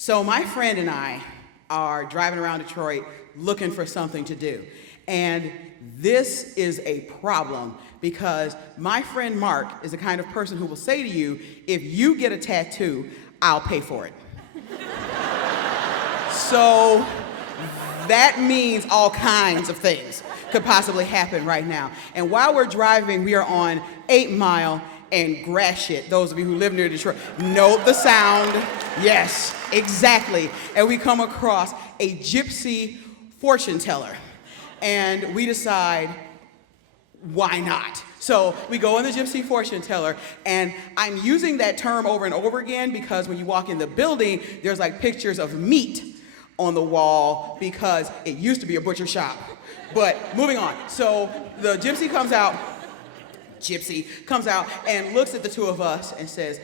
So my friend and I are driving around Detroit looking for something to do. And this is a problem because my friend Mark is the kind of person who will say to you, if you get a tattoo, I'll pay for it. So that means all kinds of things could possibly happen right now. And while we're driving, we are on 8 Mile and Gratiot. Those of you who live near Detroit know the sound. Yes, exactly. And we come across a gypsy fortune teller. And we decide, why not? So we go in the gypsy fortune teller, and I'm using that term over and over again because when you walk in the building, there's like pictures of meat on the wall because it used to be a butcher shop. But moving on. So the gypsy comes out and looks at the two of us and says,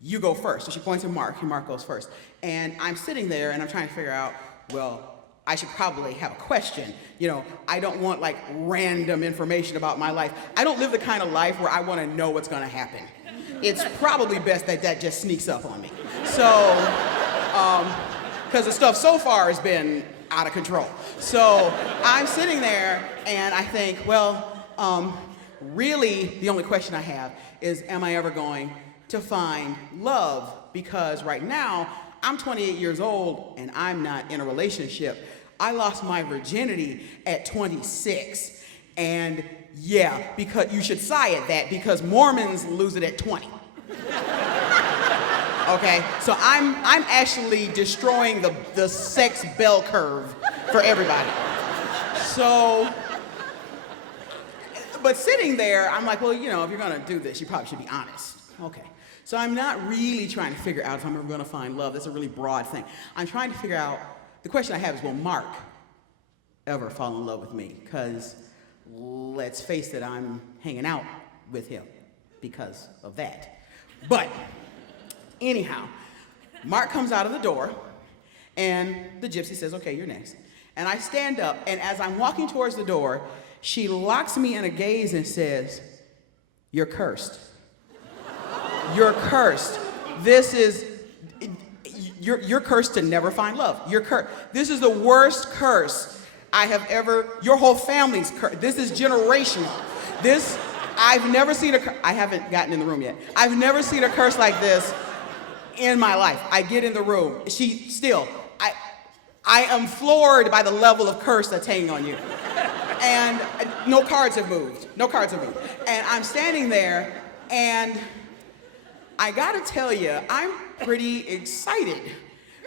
you go first. So she points to Mark, and Mark goes first. And I'm sitting there and I'm trying to figure out, well, I should probably have a question. You know, I don't want like random information about my life. I don't live the kind of life where I want to know what's going to happen. It's probably best that that just sneaks up on me. So, because the stuff so far has been out of control. So I'm sitting there and I think, well, really the only question I have is, am I ever going to find love? Because right now, I'm 28 years old and I'm not in a relationship. I lost my virginity at 26. And yeah, because you should sigh at that because Mormons lose it at 20. Okay, so I'm actually destroying the sex bell curve for everybody. So, but sitting there, I'm like, well, you know, if you're gonna do this, you probably should be honest. Okay, so I'm not really trying to figure out if I'm ever gonna find love. That's a really broad thing. I'm trying to figure out, the question I have is, will Mark ever fall in love with me? Because let's face it, I'm hanging out with him because of that. But anyhow, Mark comes out of the door and the gypsy says, okay, you're next. And I stand up, and as I'm walking towards the door, she locks me in a gaze and says, you're cursed. You're cursed. This is, you're cursed to never find love. You're cursed. This is the worst curse I have ever, your whole family's cursed. This is generational. I've never seen I haven't gotten in the room yet. I've never seen a curse like this in my life. I get in the room. I am floored by the level of curse that's hanging on you. And no cards have moved. No cards have moved. And I'm standing there, and I gotta tell you, I'm pretty excited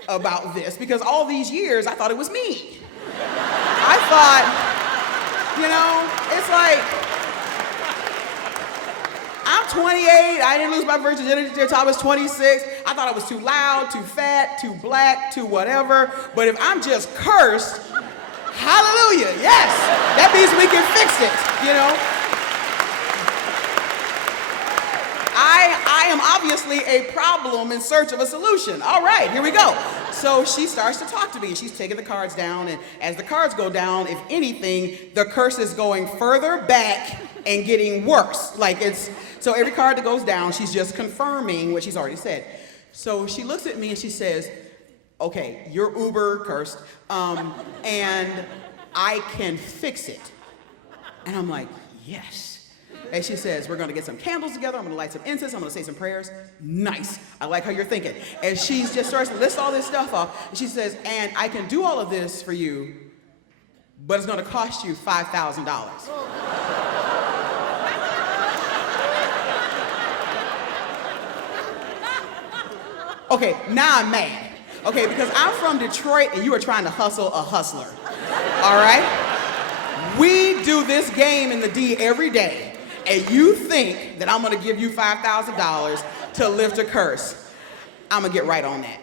about this because all these years I thought it was me. I thought, you know, it's like, I'm 28, I didn't lose my virginity until I was 26. I thought I was too loud, too fat, too black, too whatever. But if I'm just cursed, hallelujah, yes, that means we can fix it, you know. I am obviously a problem in search of a solution. All right, here we go. So she starts to talk to me. She's taking the cards down, and as the cards go down, if anything, the curse is going further back and getting worse. So every card that goes down, she's just confirming what she's already said. So she looks at me and she says, okay, you're uber cursed, and I can fix it. And I'm like, yes. And she says, we're gonna get some candles together, I'm gonna light some incense, I'm gonna say some prayers. Nice, I like how you're thinking. And she just starts to list all this stuff off, and she says, and I can do all of this for you, but it's gonna cost you $5,000. Okay, now I'm mad. Okay, because I'm from Detroit and you are trying to hustle a hustler. All right? We do this game in the D every day, and you think that I'm gonna give you $5,000 to lift a curse. I'm gonna get right on that.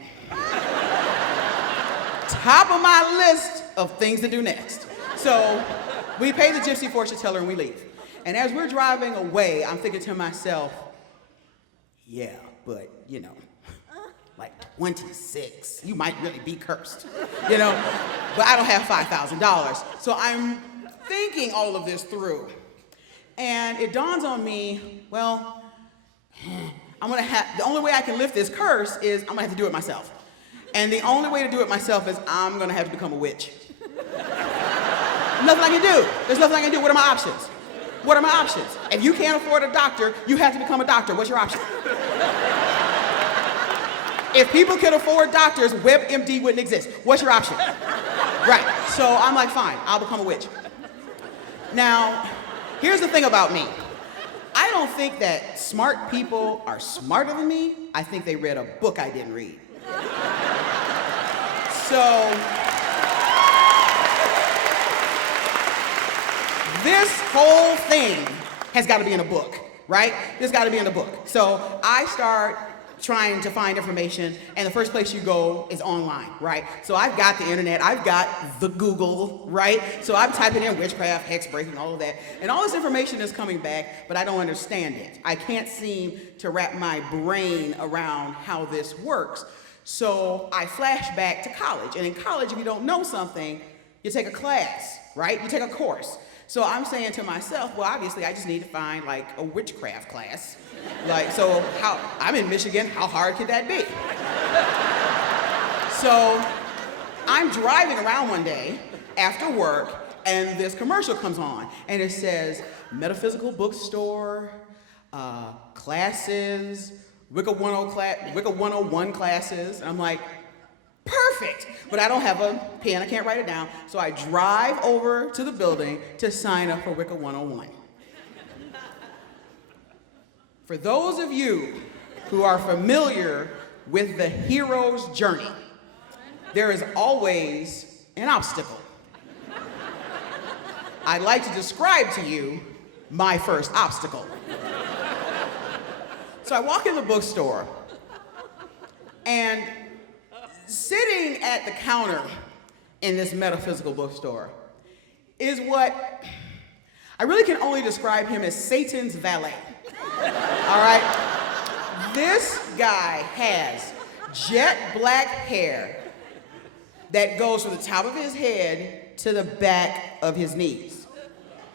Top of my list of things to do next. So we pay the gypsy fortune teller and we leave. And as we're driving away, I'm thinking to myself, yeah, but you know, like 26, you might really be cursed, you know? But I don't have $5,000. So I'm thinking all of this through. And it dawns on me, well, the only way I can lift this curse is I'm gonna have to do it myself. And the only way to do it myself is I'm gonna have to become a witch. Nothing I can do. There's nothing I can do. What are my options? What are my options? If you can't afford a doctor, you have to become a doctor. What's your option? If people could afford doctors, WebMD wouldn't exist. What's your option? Right. So I'm like, fine, I'll become a witch. Now, here's the thing about me. I don't think that smart people are smarter than me. I think they read a book I didn't read. So, this whole thing has got to be in a book, right? This got to be in a book. So I start trying to find information, and the first place you go is online, right? So I've got the internet, I've got the Google, right? So I'm typing in witchcraft, hex breaking, all of that, and all this information is coming back, but I don't understand it. I can't seem to wrap my brain around how this works. So I flash back to college, and in college, if you don't know something, you take a class, right? You take a course. So I'm saying to myself, well, obviously, I just need to find like a witchcraft class. So I'm in Michigan, how hard could that be? So I'm driving around one day after work, and this commercial comes on, and it says, metaphysical bookstore, classes, Wicca 101 classes, and I'm like, perfect, but I don't have a pen, I can't write it down, so I drive over to the building to sign up for Wicca 101. For those of you who are familiar with the hero's journey, there is always an obstacle. I'd like to describe to you my first obstacle. So I walk in the bookstore, and sitting at the counter in this metaphysical bookstore is what I really can only describe him as Satan's valet. All right? This guy has jet black hair that goes from the top of his head to the back of his knees,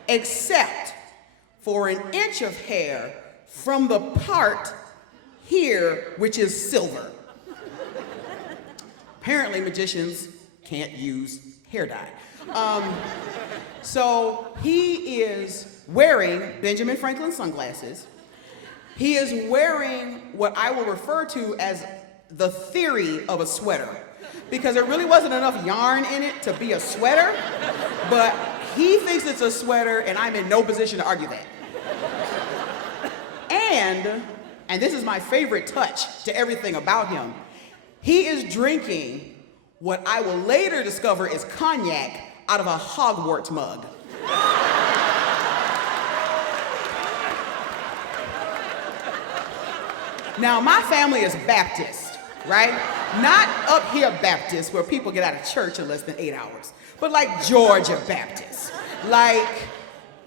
except for an inch of hair from the part here, which is silver. Apparently, magicians can't use hair dye. So he is wearing Benjamin Franklin sunglasses. He is wearing what I will refer to as the theory of a sweater, because there really wasn't enough yarn in it to be a sweater, but he thinks it's a sweater, and I'm in no position to argue that. And this is my favorite touch to everything about him, he is drinking what I will later discover is cognac out of a Hogwarts mug. Now, my family is Baptist, right? Not up here Baptist, where people get out of church in less than 8 hours, but like Georgia Baptist, like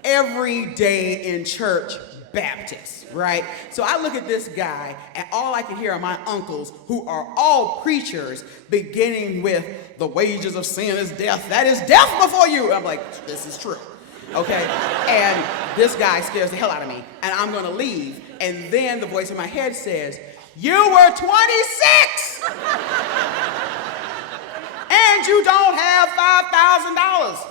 every day in church Baptist, right? So I look at this guy, and all I can hear are my uncles, who are all preachers, beginning with, the wages of sin is death. That is death before you. I'm like, this is true, okay? And this guy scares the hell out of me, and I'm gonna leave. And then the voice in my head says, you were 26, and you don't have $5,000.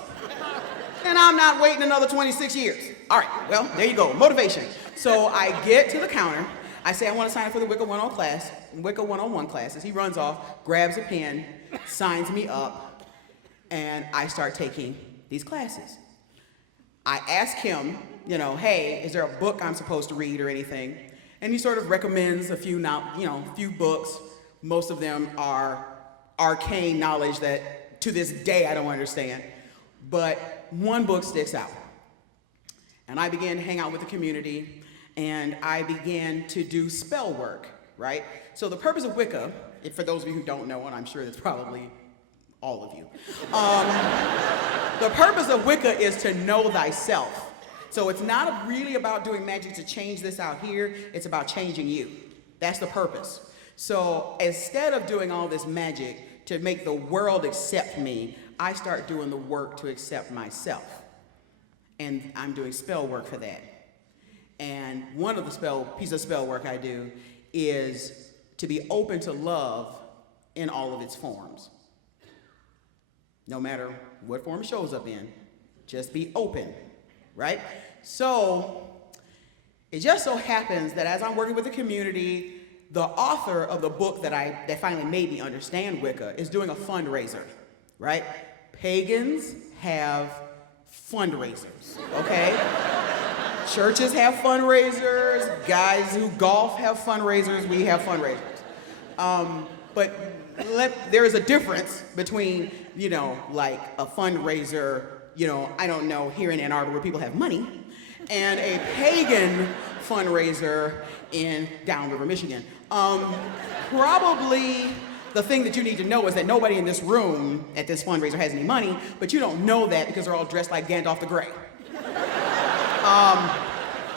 And I'm not waiting another 26 years. All right, well, there you go, motivation. So I get to the counter, I say I want to sign up for the Wicca 101 classes. He runs off, grabs a pen, signs me up, and I start taking these classes. I ask him, hey, is there a book I'm supposed to read or anything? And he sort of recommends a few books. Most of them are arcane knowledge that to this day I don't understand. But one book sticks out. And I began to hang out with the community, and I began to do spell work, right? So the purpose of Wicca, for those of you who don't know, and I'm sure that's probably all of you, the purpose of Wicca is to know thyself. So it's not really about doing magic to change this out here, it's about changing you. That's the purpose. So instead of doing all this magic to make the world accept me, I start doing the work to accept myself. And I'm doing spell work for that. And one of the pieces of spell work I do is to be open to love in all of its forms. No matter what form it shows up in, just be open, right? So it just so happens that as I'm working with the community, the author of the book that finally made me understand Wicca is doing a fundraiser, right? Pagans have fundraisers, okay? Churches have fundraisers, guys who golf have fundraisers, we have fundraisers. But there is a difference between, like a fundraiser, I don't know, here in Ann Arbor where people have money, and a pagan fundraiser in downriver Michigan. Probably the thing that you need to know is that nobody in this room at this fundraiser has any money, but you don't know that because they're all dressed like Gandalf the Grey.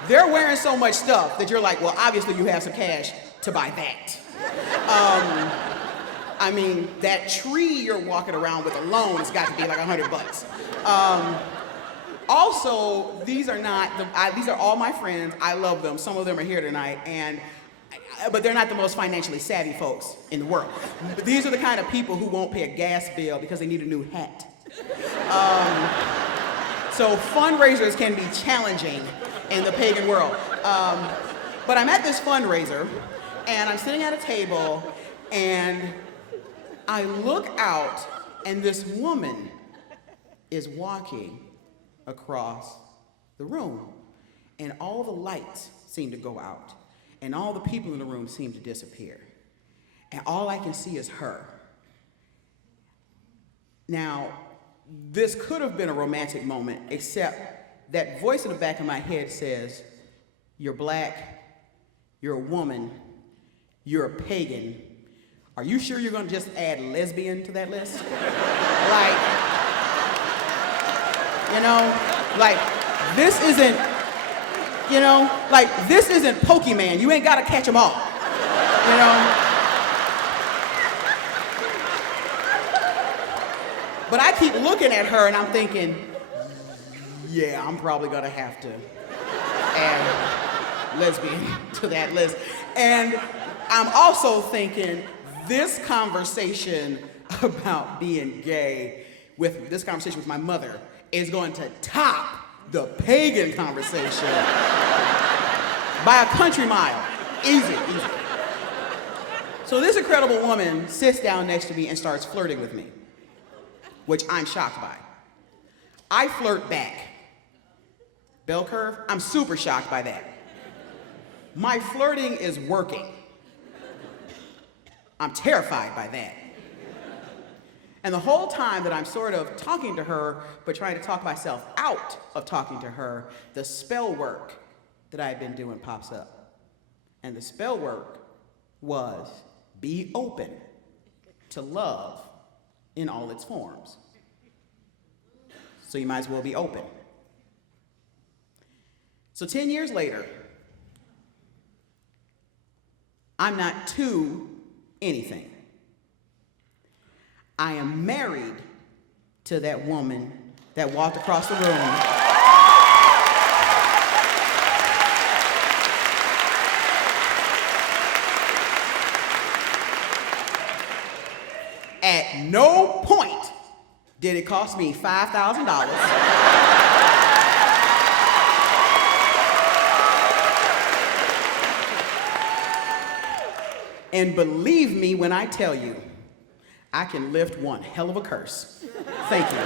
They're wearing so much stuff that you're like, well, obviously you have some cash to buy that. I mean, that tree you're walking around with alone has got to be like $100. Also, these are all my friends. I love them. Some of them are here tonight, but they're not the most financially savvy folks in the world. But these are the kind of people who won't pay a gas bill because they need a new hat. So fundraisers can be challenging in the pagan world. But I'm at this fundraiser, and I'm sitting at a table, and I look out, and this woman is walking across the room, and all the lights seem to go out, and all the people in the room seem to disappear, and all I can see is her. Now, this could have been a romantic moment, except that voice in the back of my head says, you're black, you're a woman, you're a pagan. Are you sure you're gonna just add lesbian to that list? This isn't Pokemon. You ain't gotta catch them all, But I keep looking at her and I'm thinking, yeah, I'm probably gonna have to add lesbian to that list. And I'm also thinking, this conversation about being gay, this conversation with my mother, is going to top the pagan conversation by a country mile. Easy. So this incredible woman sits down next to me and starts flirting with me, which I'm shocked by. I flirt back. Bell curve, I'm super shocked by that. My flirting is working. I'm terrified by that. And the whole time that I'm sort of talking to her, but trying to talk myself out of talking to her, the spell work that I've been doing pops up. And the spell work was, be open to love in all its forms. So you might as well be open. So 10 years later, I'm not to anything. I am married to that woman that walked across the room. At no point did it cost me $5,000. And believe me when I tell you, I can lift one hell of a curse. Thank you.